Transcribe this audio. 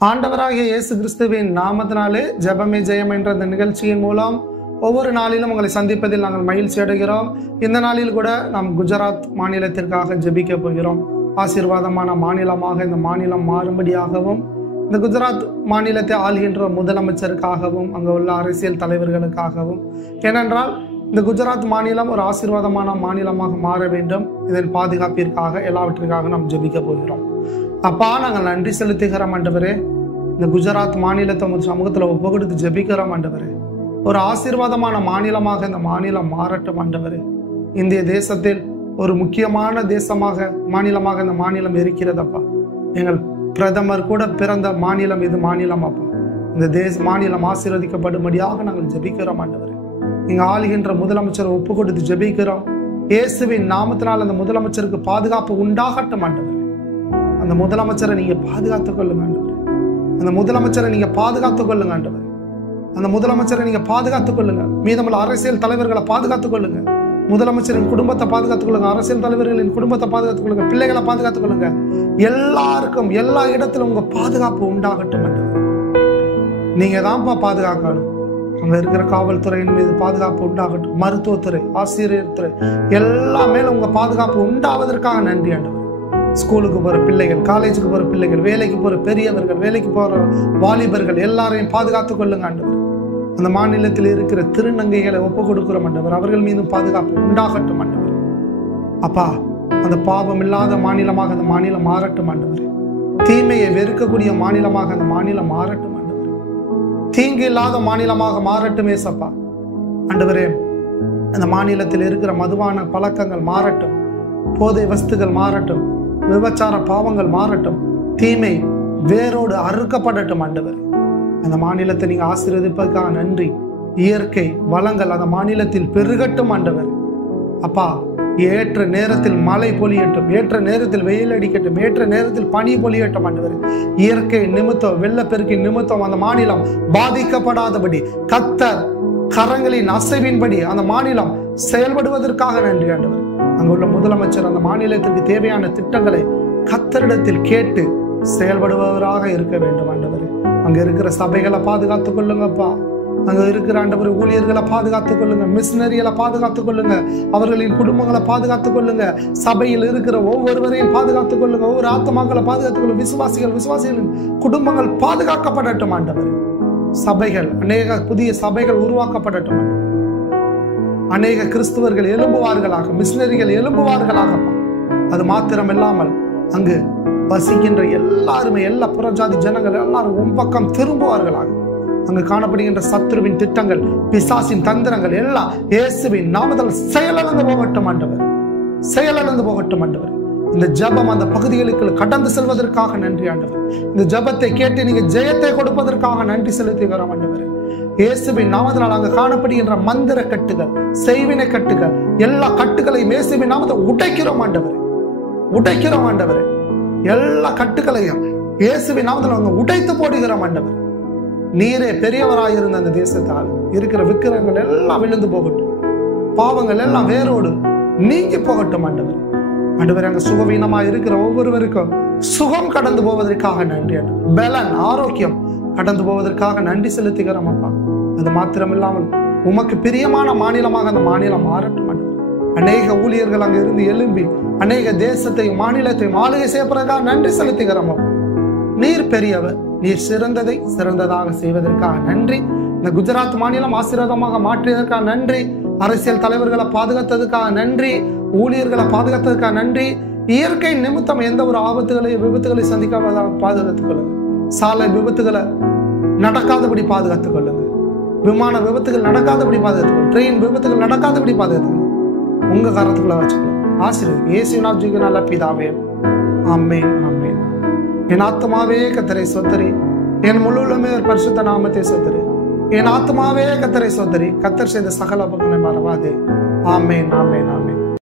ஆண்டவராகிய இயேசு கிறிஸ்துவின் நாமத்தினாலே ஜெபமே ஜெயம் என்ற இந்த நிகழ்ச்சியின் மூலம் ஒவ்வொரு நாளிலும் உங்களை சந்திப்பதில் நாங்கள் மகிழ்ச்சி அடைகிறோம். இந்த நாளில் கூட நாம் குஜராத் மாநிலத்திற்காக ஜெபிக்க போகிறோம். ஆசீர்வாதமான மாநிலமாக இந்த மாநிலம் மாறும்படியாகவும், இந்த குஜராத் மாநிலத்தை ஆள்கின்ற முதலமைச்சருக்காகவும், அங்கு உள்ள அரசியல் தலைவர்களுக்காகவும், ஏனென்றால் இந்த குஜராத் மாநிலம் ஒரு ஆசீர்வாதமான மாநிலமாக மாற வேண்டும். இதன் பாதுகாப்பிற்காக எல்லாவற்றிற்காக நாம் ஜெபிக்க போகிறோம். அப்பா, நாங்கள் நன்றி செலுத்துகிறோம் ஆண்டவரே. இந்த குஜராத் மாநிலத்தை சமூகத்தில் ஒப்பு கொடுத்து ஜெபிக்கிறோம் ஆண்டவரே. ஒரு ஆசீர்வாதமான மாநிலமாக இந்த மாநிலம் மாறட்டும் ஆண்டவரே. இந்திய தேசத்தில் ஒரு முக்கியமான மாநிலமாக இந்த மாநிலம் இருக்கிறதப்பா. எங்கள் பிரதமர் கூட பிறந்த மாநிலம் இது மாநிலம் அப்பா. இந்த மாநிலம் ஆசீர்வதிக்கப்படும்படியாக நாங்கள் ஜெபிக்கிறோம் ஆண்டவரே. நீங்க ஆளுகின்ற முதலமைச்சரை ஒப்பு கொடுத்து ஜெபிக்கிறோம். இயேசுவின் நாமத்தினால் அந்த முதலமைச்சருக்கு பாதுகாப்பு உண்டாகட்டும் ஆண்டவரே. அந்த முதலமைச்சரை நீங்க பாதுகாத்துக் கொள்ளுங்க ஆண்டவரே. அந்த முதலமைச்சரை நீங்க பாதுகாத்துக் கொள்ளுங்க ஆண்டவரே. அந்த முதலமைச்சரை நீங்க பாதுகாத்துக் கொள்ளுங்க. மீதமுள்ள அரசியல் தலைவர்களை பாதுகாத்துக் கொள்ளுங்க. முதலமைச்சரின் குடும்பத்தை பாதுகாத்துக் கொள்ளுங்க. அரசியல் தலைவர்களின் குடும்பத்தை பாதுகாத்துக் கொள்ளுங்க. பிள்ளைகளை பாதுகாத்துக் கொள்ளுங்க. எல்லாருக்கும் எல்லா இடத்திலும் உங்க பாதுகாப்பு உண்டாகட்டும் ஆண்டவரே. நீங்க தான்ப்பா பாதுகாக்கணும். அங்க இருக்கிற காவல்துறையின் மீது பாதுகாப்பு உண்டாகட்டும். மருத்துவத்துறை, ஆசிரியர் துறை, எல்லா மேலும் உங்க பாதுகாப்பு உண்டாவதற்காக நன்றி ஆண்டவர். ஸ்கூலுக்கு போற பிள்ளைகள், காலேஜுக்கு போற பிள்ளைகள், வேலைக்கு போற பெரியவர்கள், வேலைக்கு போற வாலிபர்கள் எல்லாரையும் பாதுகாத்துக் கொள்ளுங்க ஆண்டவர். அந்த மாநிலத்தில் இருக்கிற திருநங்கைகளை ஒப்பு கொடுக்கிறோம் ஆண்டவர். அவர்கள் மீதும் பாதுகாப்பு உண்டாகட்டும் ஆண்டவர். அப்பா, அந்த பாவம் இல்லாத மாநிலமாக அந்த மாநிலம் மாறட்டும் ஆண்டவர். தீமையை வெறுக்கக்கூடிய மாநிலமாக அந்த மாநிலம் மாறட்டும் ஆண்டவர். தீங்கு இல்லாத மாநிலமாக மாறட்டும் ஏசப்பா ஆண்டவரே. அந்த மாநிலத்தில் இருக்கிற மதுவான பழக்கங்கள் மாறட்டும். போதை வஸ்துகள் மாறட்டும். விபச்சார பாவங்கள் மாறட்டும். தீமை வேரோடு அறுக்கப்படட்டும் ஆண்டவர். அந்த மாநிலத்தை நீங்க ஆசீர்வதிப்பதற்காக நன்றி. இயற்கை வளங்கள் அந்த மாநிலத்தில் பெருகட்டும் ஆண்டவர். அப்பா, ஏற்ற நேரத்தில் மழை பொழியட்டும், ஏற்ற நேரத்தில் வெயில் அடிக்கட்டும், ஏற்ற நேரத்தில் பனி பொழியட்டும் ஆண்டவர். இயற்கை நிமித்தம், வெள்ளப்பெருக்கின் நிமித்தம் அந்த மாநிலம் பாதிக்கப்படாதபடி கர்த்தர் கரங்களின் அசைவின்படி அந்த மாநிலம் செயல்படுவதற்காக நன்றி ஆண்டவர். அங்குள்ள முதலமைச்சர் அந்த மாநிலத்திற்கு தேவையான திட்டங்களை கர்த்தரிடத்தில் கேட்டு செயல்படுபவராக இருக்க வேண்டும் ஆண்டவர். அங்க இருக்கிற சபைகளை பாதுகாத்துக் கொள்ளுங்கப்பா. அங்க இருக்கிற ஆண்டவர் ஊழியர்களை பாதுகாத்துக் கொள்ளுங்க. மிஷனரிகளை பாதுகாத்துக் கொள்ளுங்க. அவர்களின் குடும்பங்களை பாதுகாத்துக் கொள்ளுங்க. சபையில் இருக்கிற ஒவ்வொருவரையும் பாதுகாத்துக் கொள்ளுங்க. ஒவ்வொரு ஆத்மாக்களை பாதுகாத்துக் கொள்ளுங்க. விசுவாசிகளின் குடும்பங்கள் பாதுகாக்கப்படட்டும் ஆண்டவர். சபைகள், அநேக புதிய சபைகள் உருவாக்கப்படட்டும். அநேக கிறிஸ்துவர்கள் எழும்புவார்களாக, மிஷனரிகள் எழும்புவார்களாக. அது மாத்திரம் இல்லாமல் அங்கு வசிக்கின்ற எல்லாருமே, எல்லா புறஜாதி ஜனங்கள் எல்லாரும் உம்பக்கம் திரும்புவார்களாக. அங்கு காணப்படுகின்ற சத்துருவின் திட்டங்கள், பிசாசின் தந்திரங்கள் எல்லாம் இயேசுவின் நாமத்தில் செயலிழந்து போகட்டும் ஆண்டவர். செயலிழந்து போகட்டும் ஆண்டவர். இந்த ஜபம் அந்த பகுதிகளுக்கு கடந்து செல்வதற்காக நன்றி ஆண்டவர். இந்த ஜபத்தை கேட்டு நீங்க ஜெயத்தை கொடுப்பதற்காக நன்றி செலுத்துகிறோம் ஆண்டவர். இயேசுவின் நாமத்தினால் அங்கு காணப்படுகின்ற மந்திர கட்டுகள், செய்வினை கட்டுகள், எல்லா கட்டுகளையும் இயேசுவின் நாமத்தை உடைக்கிறோம் ஆண்டவர். உடைக்கிறோம் ஆண்டவர். எல்லா கட்டுகளையும் இயேசுவின் நாமத்தில் அங்க உடைத்து போடுகிறோம் ஆண்டவர். நீரே பெரியவராயிருந்த அந்த தேசத்தால் இருக்கிற விக்கிரகங்கள் எல்லாம் விழுந்து போகட்டும். பாவங்கள் எல்லாம் வேரோடு நீங்கி போகட்டும் ஆண்டவர். ஆண்டவர், அங்க சுகவீனமா இருக்கிற ஒவ்வொருவருக்கும் சுகம் கடந்து போவதற்காக நன்றி ஆண்டவர். பலன், ஆரோக்கியம் கடந்து போவதற்காக நன்றி செலுத்துகிறோம் அப்பா. அது மாத்திரமில்லாமல் உமக்கு பிரியமான மாநிலமாக அந்த மாநிலம் மாறட்டும் ஆண்டவர். அநேக ஊழியர்கள் அங்க இருந்து எழும்பி அநேக தேசத்தையும் மாநிலத்தையும் ஆளுகை செய்யப்படுறதுக்காக நன்றி செலுத்துகிறோம் அப்பா. நீர் பெரியவர். நீர் சிறந்ததை சிறந்ததாக செய்வதற்காக நன்றி. இந்த குஜராத் மாநிலம் ஆசீர்வாதமாக மாற்றியதற்காக நன்றி. அரசியல் தலைவர்களை பாதுகாத்ததுக்காக நன்றி. ஊழியர்களை பாதுகாத்ததுக்காக நன்றி. இயற்கை நிமித்தம் எந்த ஒரு விபத்துகளை சந்திக்காம பாதுகாத்துக் கொள்ளுங்க. சாலை விபத்துகளை நடக்காதபடி பாதுகாத்துக் கொள்ளுங்க. விமான விபத்துகள் நடக்காதபடி பாதுகாத்துக்கொள்ளுங்க. ட்ரெயின் விபத்துகள் நடக்காதபடி பாதுகாத்துக்கொள்ளுங்க. உங்க கரத்துக்குள்ள வச்சுக்கலாம். ஆசீர்வாதம் இயேசுவின் ஜீவ நல்ல பிதாவே, ஆமென், ஆமென். என் ஆத்மாவே கர்த்தரை ஸ்தோத்திரி. என் முழு உள்ளமே பரிசுத்த நாமத்தை ஸ்தோத்திரி. என் ஆத்மாவே கர்த்தரை ஸ்தோத்திரி. கர்த்தர் செய்த சகல உபகாரங்களை மறவாதே. ஆமென், ஆமென்.